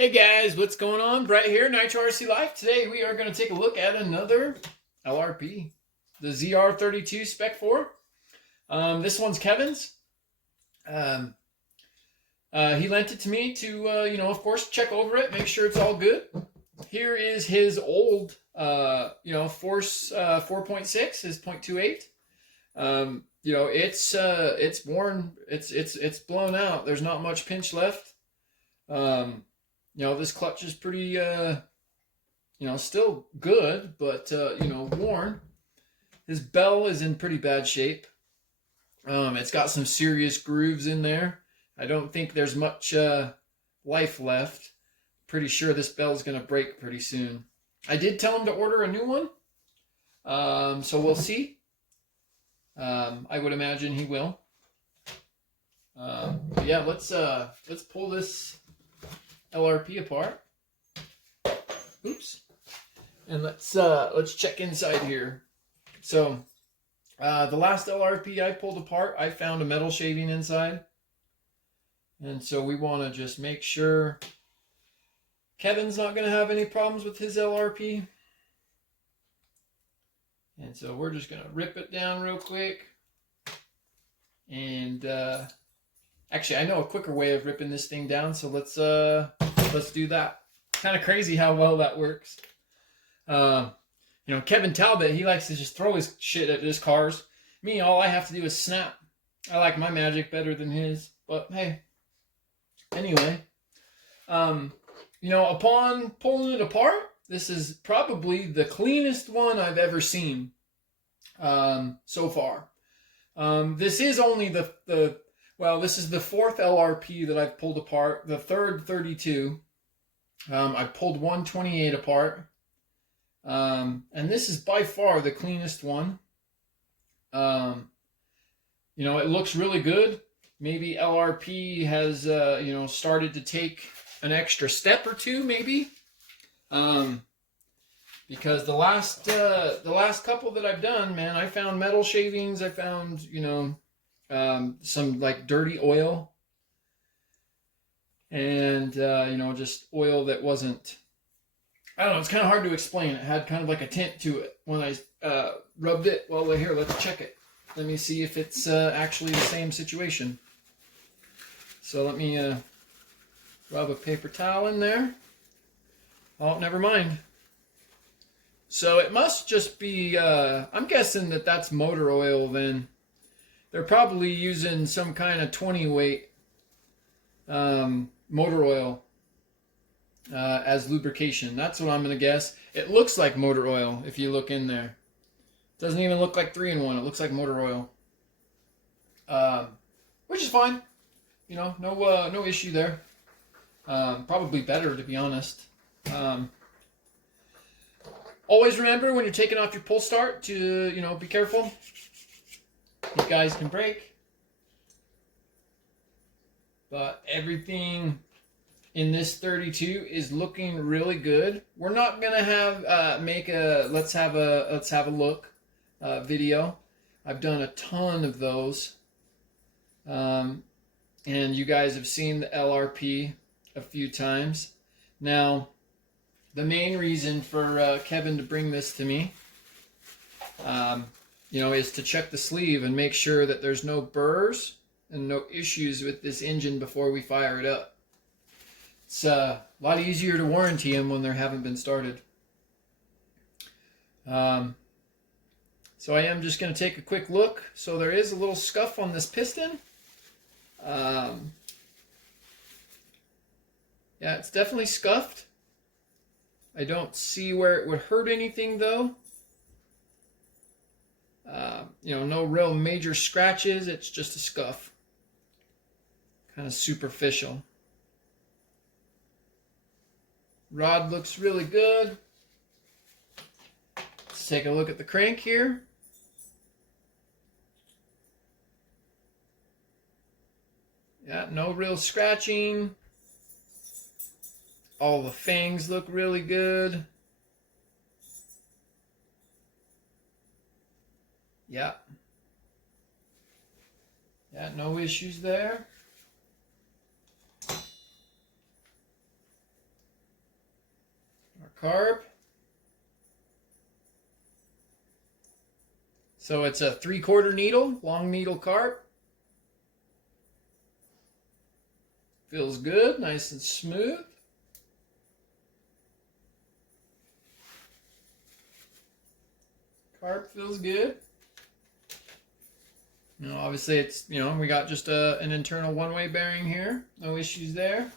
Hey guys, what's going on? Brett here, Nitro RC Life. Today we are going to take a look at another LRP, the ZR32 Spec 4. This one's Kevin's. Um, he lent it to me to, of course, check over it, make sure it's all good. Here is his old, Force 4.6, his 0.28. It's worn, it's blown out. There's not much pinch left. This clutch is pretty, still good, but, worn. His bell is in pretty bad shape. It's got some serious grooves in there. I don't think there's much life left. Pretty sure this bell's going to break pretty soon. I did tell him to order a new one, so we'll see. I would imagine he will. Yeah, let's pull this LRP apart. Oops. And let's check inside here. So the last LRP I pulled apart, I found a metal shaving inside. And so we want to just make sure Kevin's not going to have any problems with his LRP. And so we're just going to rip it down real quick. And actually, I know a quicker way of ripping this thing down, so let's do that. Kind of crazy how well that works. Kevin Talbot, he likes to just throw his shit at his cars. Me, all I have to do is snap. I like my magic better than his, but hey. Anyway, upon pulling it apart, this is probably the cleanest one I've ever seen so far. This is only this is the fourth LRP that I've pulled apart. The third 32. I pulled 128 apart. And this is by far the cleanest one. It looks really good. Maybe LRP has, started to take an extra step or two, maybe. Because the last couple that I've done, man, I found metal shavings. I found, some like dirty oil. And, just oil that wasn't, I don't know, it's kind of hard to explain. It had kind of like a tint to it when I rubbed it. Well, here, let's check it. Let me see if it's actually the same situation. So let me rub a paper towel in there. Oh, never mind. So it must just be, I'm guessing that that's motor oil then. They're probably using some kind of 20 weight motor oil as lubrication. That's what I'm going to guess. It looks like motor oil if you look in there. It doesn't even look like 3-in-1. It looks like motor oil. Which is fine. No issue there. Probably better, to be honest. Always remember when you're taking off your pull start to, be careful. These guys can break. But everything in this 32 is looking really good. We're not gonna have make a let's have a look video. I've done a ton of those, and you guys have seen the LRP a few times. Now, the main reason for Kevin to bring this to me, is to check the sleeve and make sure that there's no burrs and no issues with this engine before we fire it up. It's a lot easier to warranty them when they haven't been started. So I am just going to take a quick look. So there is a little scuff on this piston. Yeah, it's definitely scuffed. I don't see where it would hurt anything though. No real major scratches. It's just a scuff. Kind of superficial. Rod looks really good. Let's take a look at the crank here. Yeah, no real scratching. All the fangs look really good. Yeah. Yeah, no issues there. carb. So it's a 3/4 needle, long needle carb. Feels good, nice and smooth. Carb feels good. Obviously it's, we got just an internal one-way bearing here. No issues there.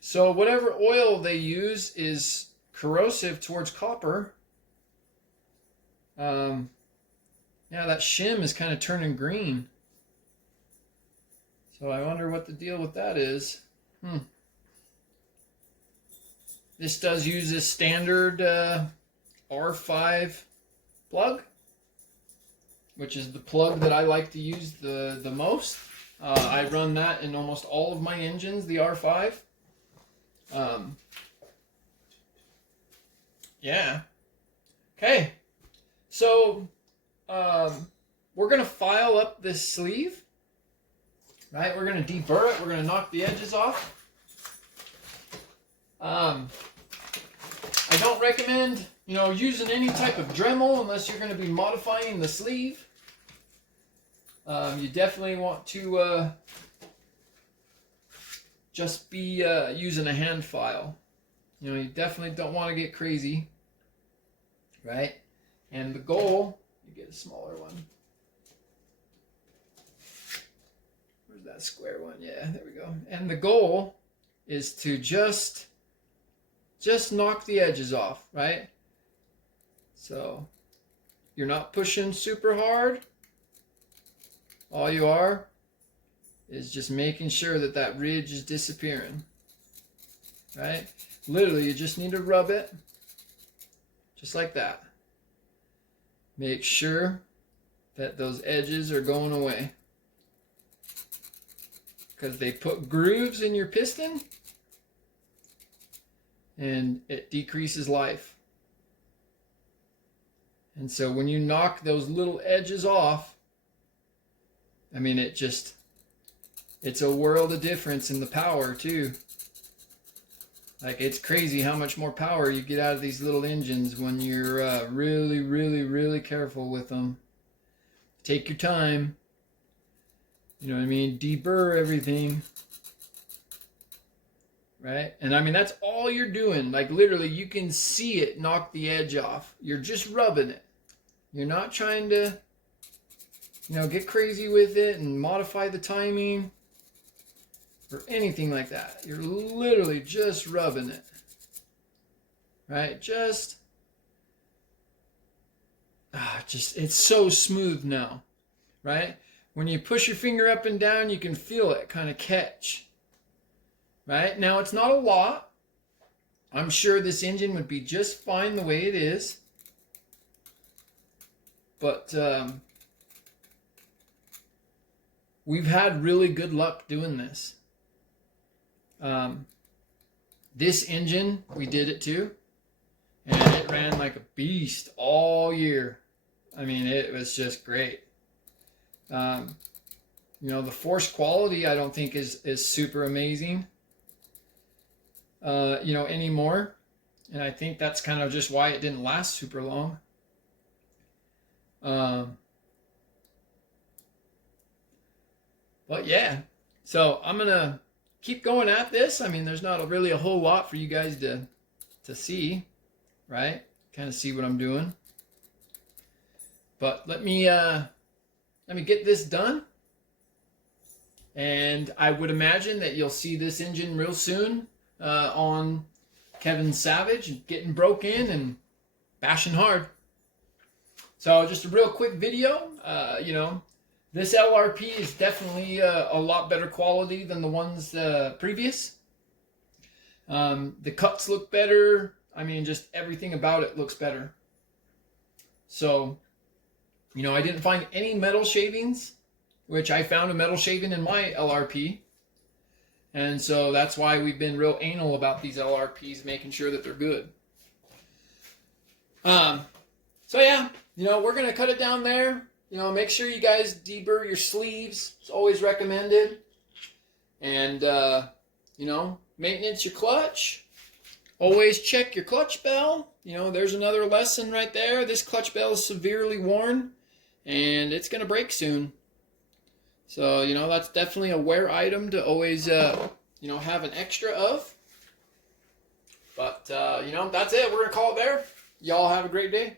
So whatever oil they use is corrosive towards copper. Yeah, that shim is kind of turning green. So I wonder what the deal with that is. This does use a standard R5 plug, which is the plug that I like to use the most. I run that in almost all of my engines, the R5. Yeah. Okay. So we're going to file up this sleeve. Right? We're going to deburr it. We're going to knock the edges off. I don't recommend, using any type of Dremel unless you're going to be modifying the sleeve. You definitely want to just be using a hand file. You definitely don't want to get crazy, right? And the goal, you get a smaller one. Where's that square one? Yeah, there we go. And the goal is to just knock the edges off, right? So you're not pushing super hard. All you are is just making sure that that ridge is disappearing, right? Literally, you just need to rub it just like that. Make sure that those edges are going away, because they put grooves in your piston and it decreases life. And so when you knock those little edges off, I mean, it's a world of difference in the power too. Like, it's crazy how much more power you get out of these little engines when you're really, really, really careful with them. Take your time. You know what I mean? Deburr everything. Right? And I mean, that's all you're doing. Like, literally, you can see it knock the edge off. You're just rubbing it. You're not trying to, get crazy with it and modify the timing or anything like that. You're literally just rubbing it. Right? It's so smooth now. Right? When you push your finger up and down, you can feel it kind of catch. Right? Now, it's not a lot. I'm sure this engine would be just fine the way it is. But we've had really good luck doing this. This engine, we did it too. And it ran like a beast all year. I mean, it was just great. The force quality, I don't think is super amazing. Anymore. And I think that's kind of just why it didn't last super long. But yeah, so I'm going to keep going at this. I mean, there's not really a whole lot for you guys to see, right? Kind of see what I'm doing. But let me get this done. And I would imagine that you'll see this engine real soon on Kevin Savage getting broke in and bashing hard. So just a real quick video. This LRP is definitely a lot better quality than the ones previous. The cuts look better. I mean, just everything about it looks better. So, I didn't find any metal shavings, which I found a metal shaving in my LRP. And so that's why we've been real anal about these LRPs, making sure that they're good. So yeah, we're going to cut it down there. Make sure you guys deburr your sleeves. It's always recommended. And, you know, maintenance your clutch. Always check your clutch bell. You know, there's another lesson right there. This clutch bell is severely worn, and it's going to break soon. So, you know, that's definitely a wear item to always, you know, have an extra of. But, you know, that's it. We're going to call it there. Y'all have a great day.